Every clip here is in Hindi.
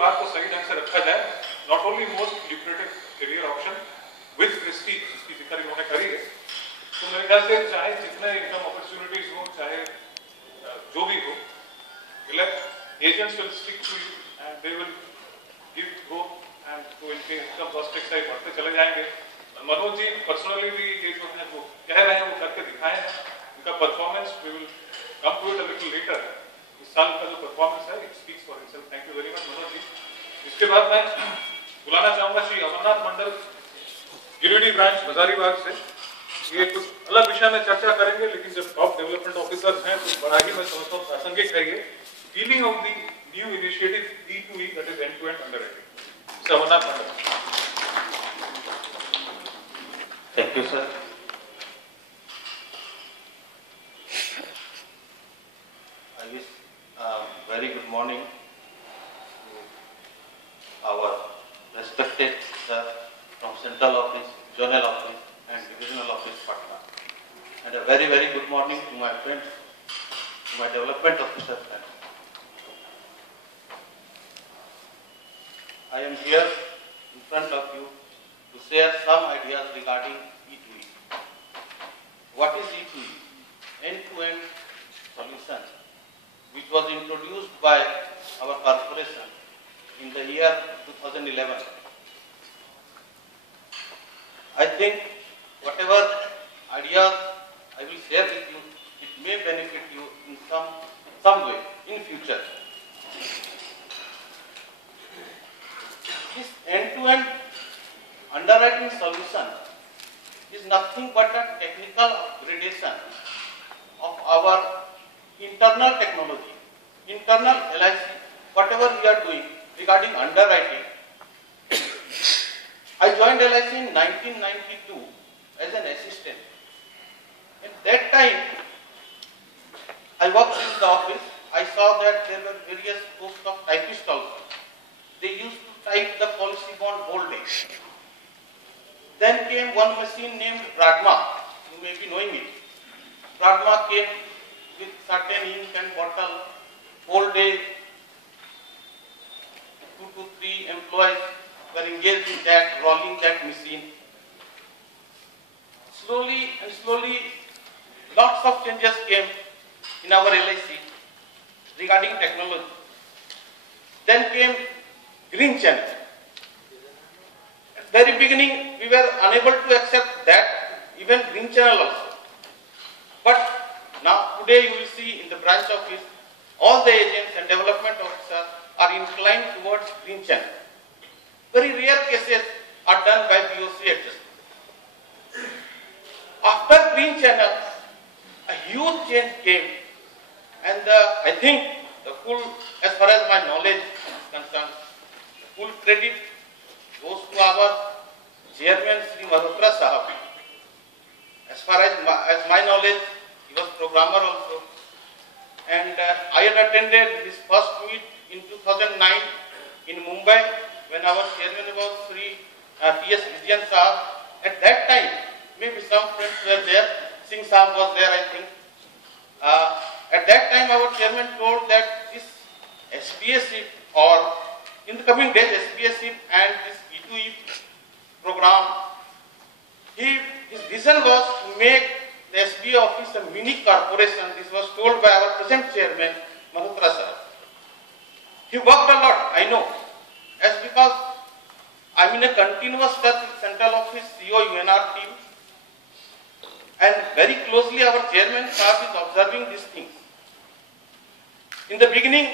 बात को सही ढंग से रखा जाए, not only most lucrative career option with Prestige, जिसकी जिक्र इन्होंने करी है, तो मेरे ख्याल से चाहे जितने इनकम अपॉर्चुनिटीज हो, चाहे जो भी हो, agents will stick to you and they will give growth and तो इनके इनकम प्रोस्पेक्ट्स ही बढ़ते चले जाएंगे। मनोज जी पर्सनली भी ये जो है वो कह रहे हैं, वो करके दिखाए हैं। इनका performance we will come to it a little later. इस साल का जो परफॉर्मेंस है it speaks for himself. Thank you very much Manoj ji. इसके बाद मैं बुलाना चाहूंगा श्री अमरनाथ मंडल, गिरिडीह ब्रांच हजारीबाग से। ये कुछ अलग विषय में चर्चा करेंगे, लेकिन जब टॉप डेवलपमेंट ऑफिसर हैं तो बड़ा ही मैं समझता हूँ प्रासंगिक है ये। Dealing of the new initiative E2E, that is end to end underwriting. Shri Amarnath Mandal. Thank you sir. I wish very good morning to our respected sir from Central Office, Zonal Office and Divisional Office Patna, and a very good morning to my friends, to my development officer friends. I am here in front of you to share some ideas regarding E2E. What is E2E? End-to-end solution, which was introduced by our corporation in the year 2011. I think whatever ideas I will share with you, it may benefit you in some way in future. This end-to-end underwriting solution is nothing but a technical upgradation of our internal technology, internal LIC, whatever we are doing regarding underwriting. I joined LIC in 1992 as an assistant. At that time, I worked in the office. I saw that there were various posts of typists also. They used to type the policy bond whole day. Then came one machine named Pragma. You may be knowing it. Pragma came with certain ink and bottle whole day. 2 to 3 employees were engaged in that, rolling that machine. Slowly, lots of changes came in our LIC regarding technology. Then came Green Channel. At the very beginning, we were unable to accept that, even Green Channel also. But now, today you will see in the branch office, all the agents and development officers are inclined towards Green Channel. Very rare cases are done by BOC adjustment. After Green Channel, a huge change came, and I think the full, as far as my knowledge is concerned, the full credit goes to our chairman, Sri Malhotra Sahab. As far as my knowledge, he was programmer also, and I had attended his first meet in 2009 in Mumbai when our chairman was Sri T.S. Vijayan Sahab. At that time, maybe some friends were there. Singh Sahab was there, I think. At that time, our chairman told that this SBSIP, or in the coming days, SBSIP and this E2E program, his vision was to make the SBA office a mini corporation. This was told by our present chairman, Malhotra Sahab. He worked a lot, I know, as because I'm in a continuous touch with Central Office CEO UNR team, and very closely our chairman Sahab is observing these things. In the beginning,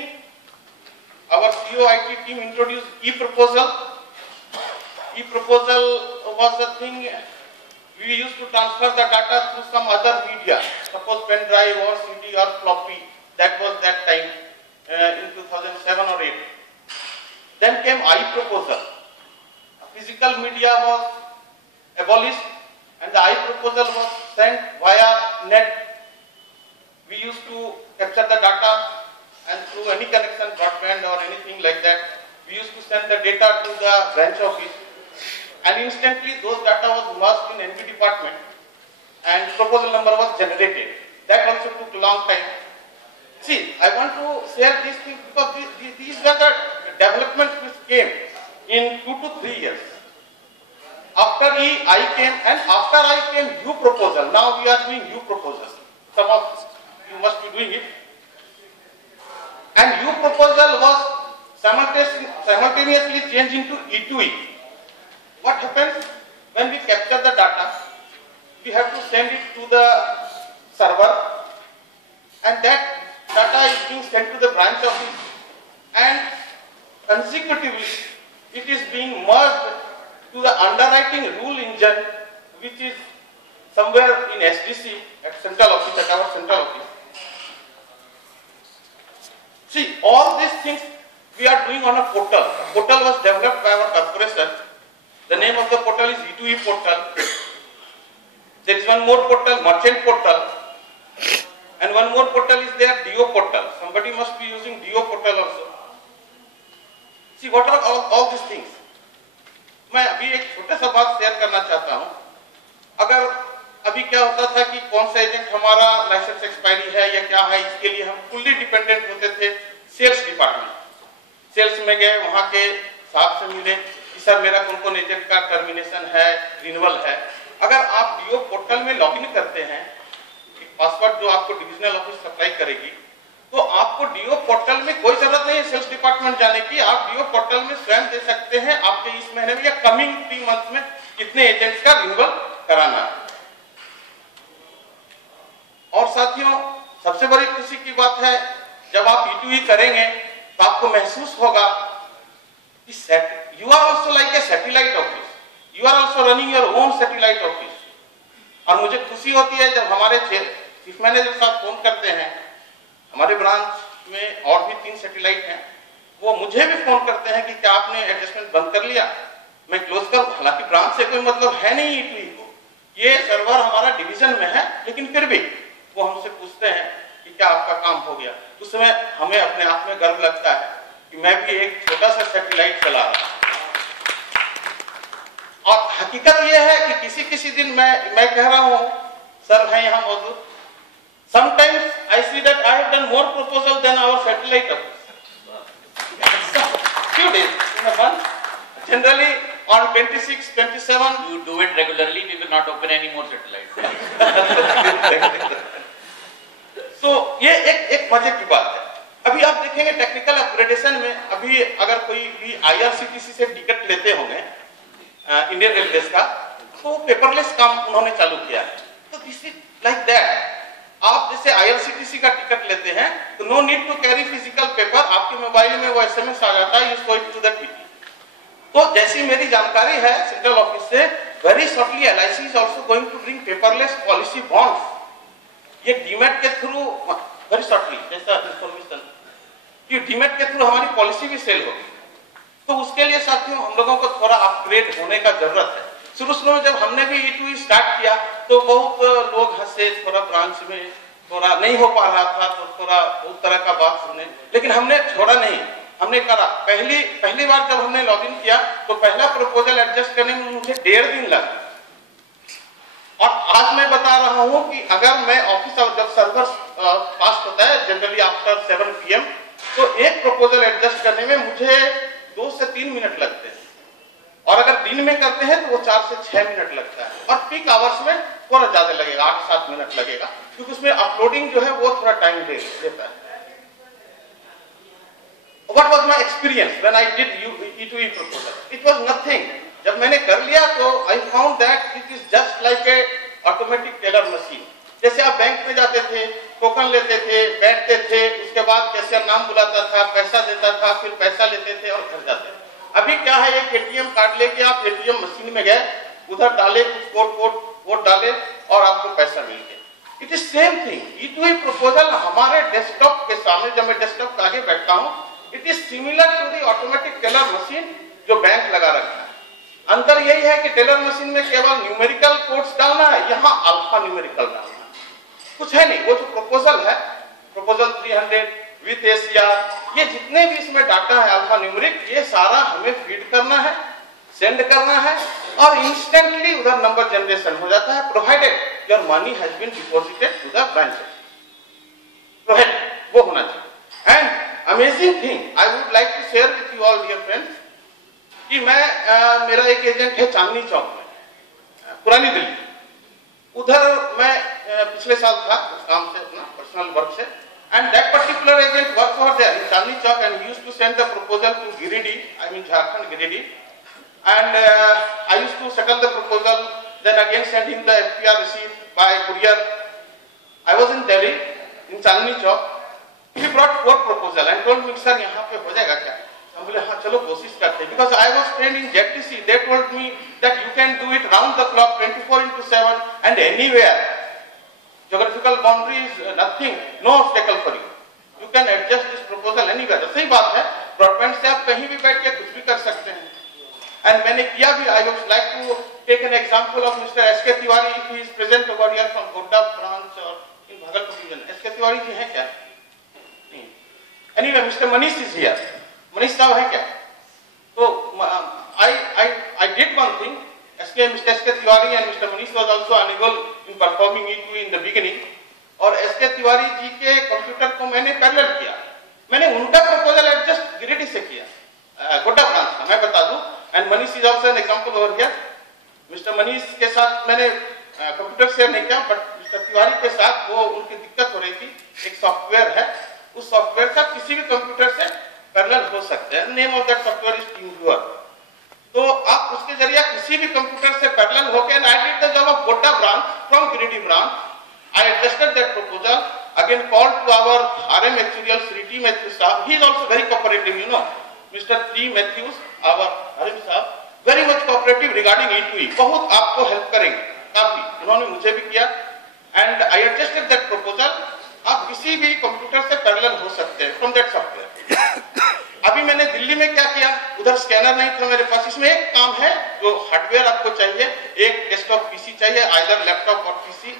our CEO IT team introduced e-proposal. E-proposal was a thing we used to transfer the data through some other media, suppose pen drive or CD or floppy. That was that time in 2007 or 8. Then came iProposal. Physical media was abolished and the iProposal was sent via net. We used to capture the data and through any connection, broadband or anything like that, we used to send the data to the branch office, and instantly those data was merged in NB department and proposal number was generated. That also took a long time. See, I want to share these things because these were the development which came in 2 to 3 years. After I came, and after I came U proposal. Now we are doing U proposal. Some of you must be doing it. And U proposal was simultaneously changed into E2E. What happens when we capture the data? We have to send it to the server, and that data is being sent to the branch office, and consecutively it is being merged to the underwriting rule engine, which is somewhere in SDC at central office, at our central office. See, all these things we are doing on a portal. The portal was developed by our corporation. The name of the portal is E2E portal. There is one more portal, merchant portal, and one more portal is there, DO portal. Somebody must be using DO portal also. See, what are all these things? मैं अभी एक छोटा सा बात शेयर करना चाहता हूं. अगर अभी क्या होता था कि कौन सा एजेंट हमारा लाइसेंस एक्सपायरी है या क्या है, इसके लिए हम फुल्ली डिपेंडेंट होते थे सेल्स डिपार्टमेंट. सेल्स में गए, वहां के साहब से मिले कि सर मेरा कौन कौन एजेंट का टर्मिनेशन है, रिन्यूअल है. अगर आप डीओ पोर्टल में लॉगिन करते हैं, पासवर्ड जो आपको डिविजनल ऑफिस सप्लाई करेगी, तो आपको डीओ पोर्टल में कोई जरूरत नहीं है सेल्स डिपार्टमेंट जाने की. आप डीओ पोर्टल में स्वयं दे सकते हैं आपके इस महीने में या कमिंग 3 मंथ में कितने एजेंट्स का रिन्यूअल कराना है. और साथियों, सबसे बड़ी खुशी की बात है, जब आप E2E करेंगे तो आपको महसूस होगा कि you are also like a satellite office, you are also running your own satellite office. और मुझे खुशी होती है जब हमारे चीफ मैनेजर साहब फोन करते हैं, हमारे ब्रांच में और भी 3 सैटेलाइट हैं, वो मुझे भी फोन करते हैं कि क्या आपने एडजस्टमेंट बंद कर लिया, मैं क्लोज करूं. हालांकि ब्रांच से कोई मतलब है नहीं E2E को, ये सर्वर हमारा डिवीजन में है, लेकिन फिर भी वो हमसे पूछते हैं कि क्या आपका काम हो गया. उस समय हमें अपने आप में गर्व लगता है कि मैं भी एक छोटा सा सैटेलाइट चला रहा हूं. और हकीकत यह है कि किसी दिन मैं कह रहा हूं, सर हैं यहाँ मौजूद, sometimes I see that I have done more proposal than our satellite office. Few days in a month. Generally on 26, 27. You do it regularly, we will not open any more satellites. तो ये एक मजे की बात है. अभी आप देखेंगे टेक्निकल अपग्रेडेशन में, अभी अगर कोई भी IRCTC से टिकट लेते होंगे इंडियन रेलवे का, तो पेपरलेस काम उन्होंने चालू किया है. तो दिस इज लाइक दैट. आप जैसे IRCTC का टिकट लेते हैं तो no need to carry physical paper, आपके मोबाइल में वो SMS आ जाता है, you show it to the TT. तो जैसी मेरी जानकारी है सेंट्रल ऑफिस से, very shortly LIC is also going to bring paperless policy bonds. ये डीमैट के थ्रू, वेरी शॉर्टली जैसा इंफॉर्मेशन कि डीमैट के थ्रू हमारी पॉलिसी भी सेल होगी. तो उसके लिए साथियों हम लोगों को थोड़ा अपग्रेड होने का जरूरत है. शुरू में जब हमने भी E2E स्टार्ट किया तो बहुत लोग हंसे, थोड़ा ब्रांच में थोड़ा नहीं हो पा रहा था, तो थोड़ा बहुत तरह का बात सुने, लेकिन हमने छोड़ा नहीं, हमने करा. पहली बार जब हमने लॉगिन किया तो पहला प्रपोजल एडजस्ट करने में मुझे 1.5 दिन लगा. और आज मैं बता रहा हूं कि अगर मैं ऑफिस जब सर्वर फास्ट होता है जनरली आफ्टर 7 PM, तो एक प्रपोजल एडजस्ट करने में मुझे 2 से 3 मिनट लगते हैं. और अगर दिन में करते हैं तो वो 4 से 6 मिनट लगता है. और पीक आवर्स में थोड़ा ज्यादा लगेगा, 8-7 मिनट लगेगा, क्योंकि उसमें अपलोडिंग जो है वो थोड़ा टाइम लेता है. What was my experience when I did E2E proposal? It was nothing. जब मैंने कर लिया तो I found that it is just like a automatic teller machine. जैसे आप बैंक में जाते थे, टोकन लेते थे, बैठते थे, उसके बाद कैशियर नाम बुलाता था, पैसा देता था, फिर पैसा लेते थे और घर जाते थे. अभी क्या है, एक ATM कार्ड लेके आप ATM मशीन में गए, उधर डाले कुछ कोड डाले और आपको पैसा मिल गया. It is same thing. E2E proposal हमारे डेस्कटॉप के सामने, जब मैं डेस्कटॉप के आगे बैठता हूँ, it is similar to the automatic teller machine जो बैंक लगा रखा है. अंतर यही है कि टेलर मशीन में केवल न्यूमेरिकल कोड्स डालना है, यहाँ अल्फा न्यूमेरिकल डालना है, कुछ है नहीं. वो जो प्रपोजल है, प्रपोजल 300 विथ ACR, ये जितने भी इसमें डाटा है अल्फा न्यूमेरिक, ये सारा हमें फीड करना है, सेंड करना है, और इंस्टेंटली उधर नंबर जनरेशन हो जाता है, provided your money has been deposited to the branch. Provided वो होना चाहिए. And amazing thing I would like to share with you all, dear friends, कि मैं मेरा एक एजेंट है चांदनी चौक में, पुरानी दिल्ली। उधर मैं पिछले साल था उस काम से, अपना पर्सनल वर्क से, and that particular agent works over there in Chandni Chowk, and he used to send the proposal to Giridih, I mean Jharkhand, Giridih, and I used to settle the proposal, then again send him the FPR receipt by courier. I was in Delhi, in Chandni Chowk. He brought 4 proposal and told me, sir, यहाँ पे हो जाएगा क्या? हम बोले हाँ चलो कोशिश करते हैं, because I was trained in ZTC. They told me that you can do it round the clock, 24/7 and anywhere. Geographical boundary is nothing, no obstacle for you. You can adjust this proposal anywhere. सही बात है, ब्रॉडबैंड से आप कहीं भी बैठ के कुछ भी कर सकते हैं। And मैंने किया भी। I would like to take an example of Mr. S.K. Tiwari, if he is present over here from Godda branch or in Bhagalpur region. S.K. Tiwari जी हैं क्या? नहीं। Anyway, Mr. Manish is here. Manish साहब है क्या? तो I did one thing. Mr. S.K. Tiwari and Mr. Manish was also unable in performing it in the beginning. और S.K. Tiwari जी के कंप्यूटर को मैंने पैरेलल किया। मैंने उनका प्रपोजल एडजस्ट गिरिडीह से किया, गोड्डा ब्रांच का, मैं बता दूं। And Manish is also an example over here. Mister Manish के साथ मैंने कंप्यूटर शेयर नहीं किया, बट मिस्टर तिवारी के साथ वो उनकी दिक्कत हो रही थी। एक सॉफ्टवेयर है, उस सॉफ्टवेयर का किसी भी कंप्यूटर से पैरेलल हो सकता है। Name of that software is TeamViewer. तो आप उसके जरिए किसी भी कंप्यूटर से पैरेलल होकर, and I did the job of Godda branch from Giridih branch. I adjusted that proposal, again called to our RM actuarial Sri T. Matthews sahab. He is also very cooperative, you know. Mr. T. Matthews, our RM sahab, very much cooperative regarding E2E. बहुत आपको help करेंगे, काफी। उन्होंने मुझे भी किया, and I adjusted that proposal. आप किसी भी कंप्यूटर से पैरेलल हो सकते हैं from that software। अभी मैंने दिल्ली में क्या किया, उधर स्कैनर नहीं था मेरे पास। इसमें एक काम है, जो हार्डवेयर आपको चाहिए, एक डेस्कटॉप पीसी चाहिए, आइदर लैपटॉप और पीसी,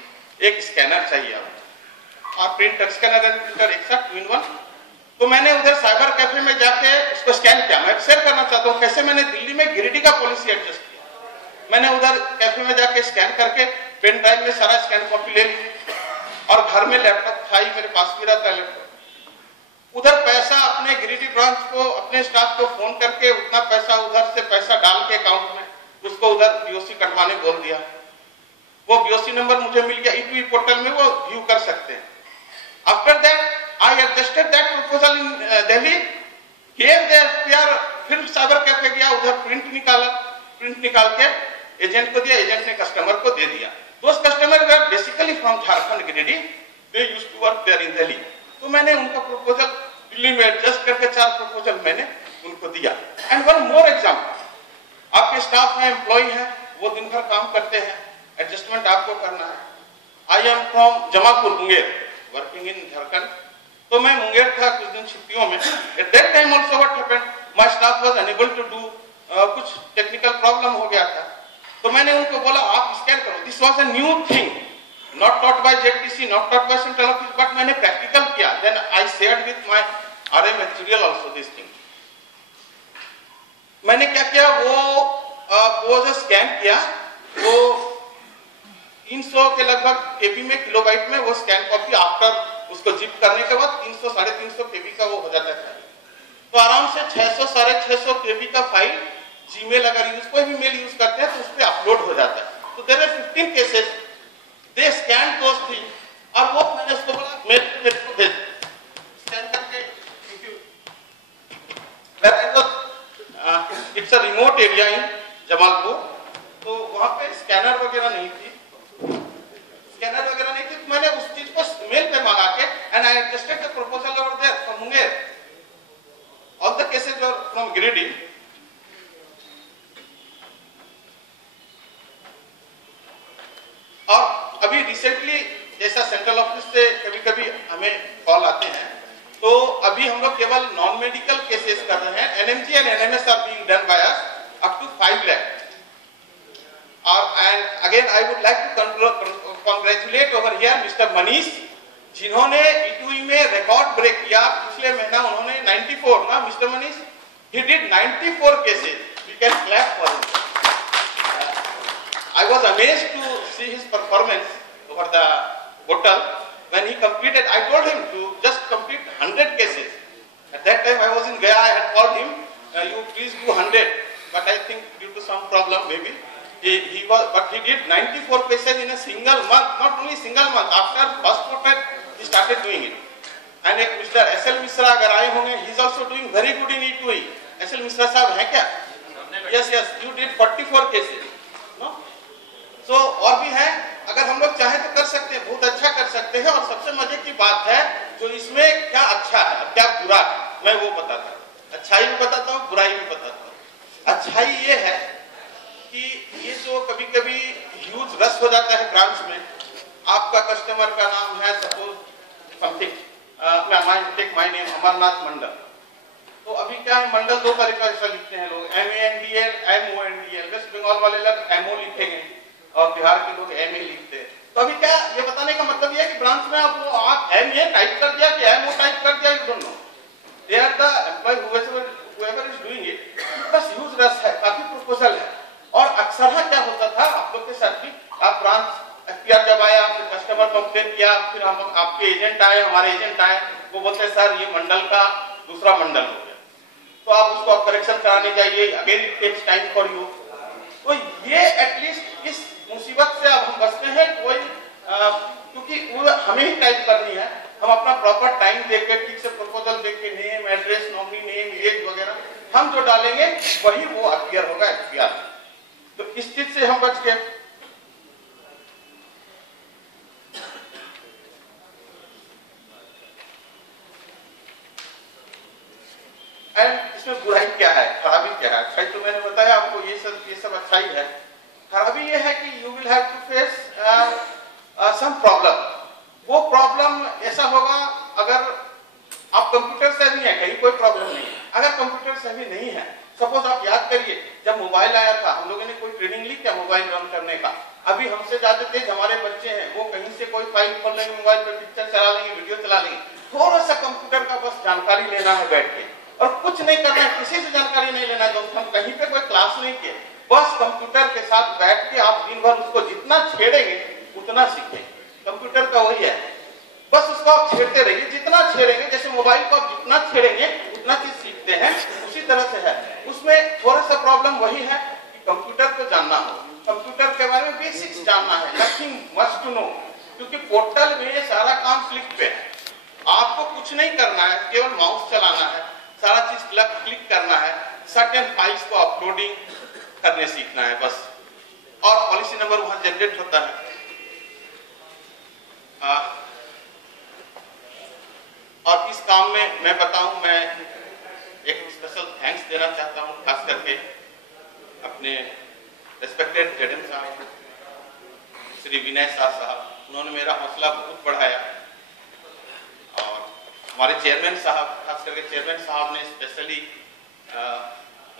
एक स्कैनर चाहिए आपको, और प्रिंटर, स्कैनर एंड प्रिंटर एक साथ 2 in 1। तो मैंने उधर साइबर कैफे में जाके उसको स्कैन किया। मैं शेयर करना चाहता हूँ कैसे मैंने दिल्ली में गिरिडीह का पॉलिसी एडजस्ट किया। मैंने उधर कैफे में जाके स्कैन करके पेन ड्राइव में सारा स्कैन कॉपी ले ली, और घर में लैपटॉप था ही, मेरे पास भी रहता है लैपटॉप। उधर पैसा अपने गिरिडीह ब्रांच को, अपने स्टाफ को फोन करके उतना पैसा उधर से पैसा डाल के अकाउंट में, उसको उधर बीओसी कटवाने बोल दिया। वो बीओसी नंबर मुझे मिल गया, E2E पोर्टल में वो व्यू कर सकते हैं। After that I adjusted that proposal in Delhi, gave the FPR, फिर साइबर कैफे गया, उधर प्रिंट निकाला, प्रिंट निकाल के एजेंट को दिया, एजेंट ने कस्टमर को दे दिया। Those customer were basically from Jharkhand Giridih, they used to work there in Delhi. तो मैंने उनका प्रपोजल दिल्ली में एडजस्ट करके 4 प्रपोजल मैंने उनको दिया। एंड वन मोर एग्जांपल, आपके स्टाफ में एम्प्लॉय हैं, वो दिन भर काम करते हैं, एडजस्टमेंट आपको करना है। I am from Jamalpur, Munger, working in Jharkhand. तो मैं मुंगेर था कुछ दिन छुट्टियों में। At that time also what happened, my staff was unable to do, कुछ टेक्निकल प्रॉब्लम हो गया था। तो मैंने उनको बोला आप स्कैन करो। This was a new thing, not taught by ZTC, not taught by central office, but मैंने प्रैक्टिकल किया। Then I shared with my RM actual also this thing. मैंने क्या किया, वो जो स्कैन किया, वो 300 के लगभग केबी में, किलोबाइट में वो स्कैन कॉपी, आफ्टर उसको जिप करने के बाद 300-350 केबी का वो हो जाता है। तो आराम से 600-650 केबी का फाइल जीमेल, अगर कोई भी मेल यूज करते हैं तो उस पर अपलोड हो जाता है। तो there are 15 cases, they scan those thing, और वो मैंने उसको बोला मेरे को भेज, स्कैन करके, it's a remote area in Jamalpur, तो वहां पे स्कैनर वगैरह नहीं थी, तो मैंने उस चीज को मेल पे मंगा के, and I adjusted the proposal over there from Munger. All the cases are from Giridih. और अभी रिसेंटली जैसा सेंट्रल ऑफिस से कभी-कभी हमें कॉल आते हैं, तो अभी हम लोग केवल नॉन मेडिकल केसेस कर रहे हैं। NMG and NMS are being done by us up to 5 lakh। And again I would like to congratulate over here Mr. Manish, जिन्होंने E2E में रिकॉर्ड ब्रेक किया। पिछले महीना उन्होंने 94 ना Mr. Manish, he did 94 cases। We can clap for him। I was amazed to see his performance over the portal when he completed. I told him to just complete 100 cases। At that time I was in Gaya, I had called him, you please do 100, but I think due to some problem maybe, but he did 94 cases in a single month, not only single month, after first fortnight he started doing it. And एक Mr. S.L. Misra अगर आए होंगे, he is also doing very good in E2E. S.L. Misra साहब हैं क्या? Yes, you did 44 cases, no? So और भी है, अगर हम लोग चाहे तो कर सकते हैं, बहुत अच्छा कर सकते हैं। और सबसे मजे की बात है, जो इसमें क्या अच्छा है, क्या बुरा है, मैं वो बताता हूँ। अच्छाई भी बताता हूँ, बुराई भी बताता हूँ। अच्छाई ये है कि ये जो कभी-कभी ह्यूज रश हो जाता है ब्रांच में, आपका कस्टमर का नाम है suppose something, my name Amarnath Mandal, तो अभी क्या है, मंडल दो तरीका से लिखते हैं लोग, MANDL, MONDL, वेस्ट बंगाल वाले लोग MO लिखेंगे और बिहार के लोग MA लिखते हैं। तो अभी क्या ये बताने का मतलब ये है कि ब्रांच में आप MA टाइप कर दिया कि MO टाइप कर दिया, you don't know, they are the employ whoever is doing it, बस ह्यूज रश है, काफी प्रपोजल है। और अक्सर क्या होता था आप लोग के साथ भी, आप ब्रांच FPR जब आया, फिर कस्टमर कंप्लेन किया, फिर हम आपके एजेंट आए, हमारे एजेंट आए, वो बोलते हैं सर ये मंडल का दूसरा मंडल हो गया, तो आप उसको करेक्शन कराने जाइए, again it takes time for you. तो ये एटलीस्ट इस मुसीबत से अब हम बचते हैं, कोई क्योंकि वो हमें ही टाइप करनी है, हम अपना प्रॉपर टाइम देकर ठीक से प्रपोजल देके name, address, nominee name, age वगैरह हम जो डालेंगे वही वो अपीयर होगा FPR। तो इस चीज से हम बच गए। एंड इसमें बुराई क्या है, खराबी क्या है? अच्छाई तो मैंने बताया आपको, ये सब अच्छाई है। खराबी ये है कि you will have to face some problem. वो प्रॉब्लम ऐसा होगा, अगर आप कंप्यूटर सेवी है, कहीं कोई प्रॉब्लम नहीं है। अगर कंप्यूटर सेवी नहीं है, सपोज आप याद करिए जब मोबाइल आया था, हम लोगों ने कोई ट्रेनिंग ली क्या मोबाइल रन करने का? अभी हमसे ज्यादा तेज हमारे बच्चे हैं, वो कहीं से कोई फाइल खोल लेंगे, मोबाइल पे पिक्चर चला लेंगे, वीडियो चला लेंगे। थोड़ा सा कंप्यूटर का बस जानकारी लेना है बैठ के, और कुछ नहीं करना है, किसी से जानकारी नहीं लेना है दोस्त, हम कहीं पे कोई क्लास नहीं किए, बस कंप्यूटर के साथ बैठ के आप दिन भर उसको जितना छेड़ेंगे उतना सीखेंगे। कंप्यूटर का वही है, बस उसको आप छेड़ते रहिए, जितना छेड़ेंगे, जैसे मोबाइल को आप जितना छेड़ेंगे उतना चीज सीखते हैं, उसी तरह से है। उसमें थोड़ा सा प्रॉब्लम वही है कि कंप्यूटर को जानना हो, कंप्यूटर के बारे में बेसिक्स जानना है, नथिंग मस्ट टू नो, क्योंकि पोर्टल में सारा काम क्लिक पे है, आपको कुछ नहीं करना है, केवल माउस चलाना है, सारा चीज क्लिक करना है, सर्टेन फाइल्स को अपलोडिंग करने सीखना है बस, और पॉलिसी नंबर वहां जनरेट होता है। और इस काम में मैं बताऊं, मैं एक स्पेशल थैंक्स देना चाहता हूं, खास करके अपने रेस्पेक्टेड ZM साहब, श्री विनय शाह साहब, उन्होंने मेरा हौसला बहुत बढ़ाया। और हमारे चेयरमैन साहब, खास करके चेयरमैन साहब ने स्पेशली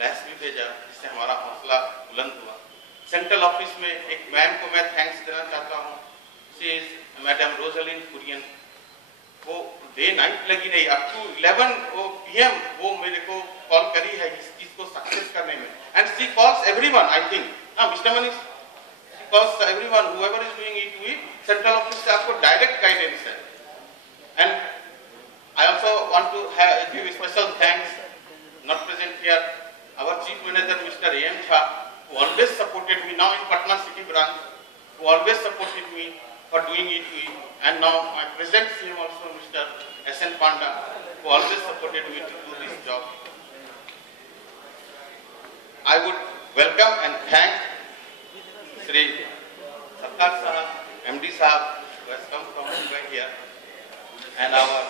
रैस भी भेजा, जिससे हमारा हौसला बुलंद हुआ। सेंट्रल ऑफिस में एक मैम को मैं थैंक्स देना चाहता हूँ, सी इज मैडम रोजलिन कुरियन। वो डे नाइट लगी रही, अप टू 11 PM वो मेरे को कॉल करी है इस चीज को सक्सेस करने में, and she calls everyone, I think mister Manish, she calls everyone whoever is doing E2E, central office से आपको डायरेक्ट गाइडेंस है। And I also want to give special thanks, not present here, our chief manager Mr. AM Jha, who always supported me now in Patna city branch, who always supported me for doing E2E, and now my present CM also Mr. SN Panda, who always supported me to do this job. I would welcome and thank Sri Sarkar Sahab, MD Sahab, who has come from Mumbai here, and our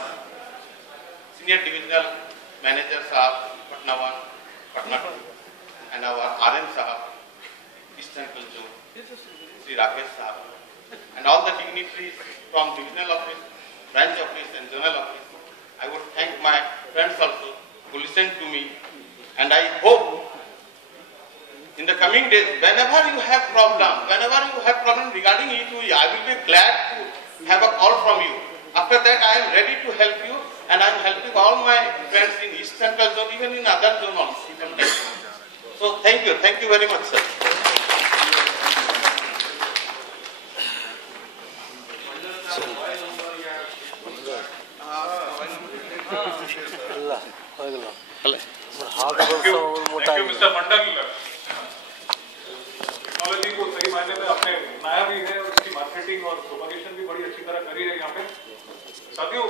Senior Divisional Manager Sahab, Patna 1, Patna 2, and our RM Sahab, East Central Zone, Sri Rakesh Sahab, and all the dignitaries from Divisional Office, Branch Office and Zonal Office. I would thank my friends also who listened to me, and I hope in the coming days, whenever you have problem regarding E2E, I will be glad to have a call from you. After that, I am ready to help you, and I am helping all my friends in East Central Zone, even in other zone also. So thank you very much, sir. Thank you mister Mandal. Technology को सही मायने में आपने अपनाया भी है और उसकी मार्केटिंग और प्रोपगेशन भी बड़ी अच्छी तरह करी है यहाँ पे। साथियों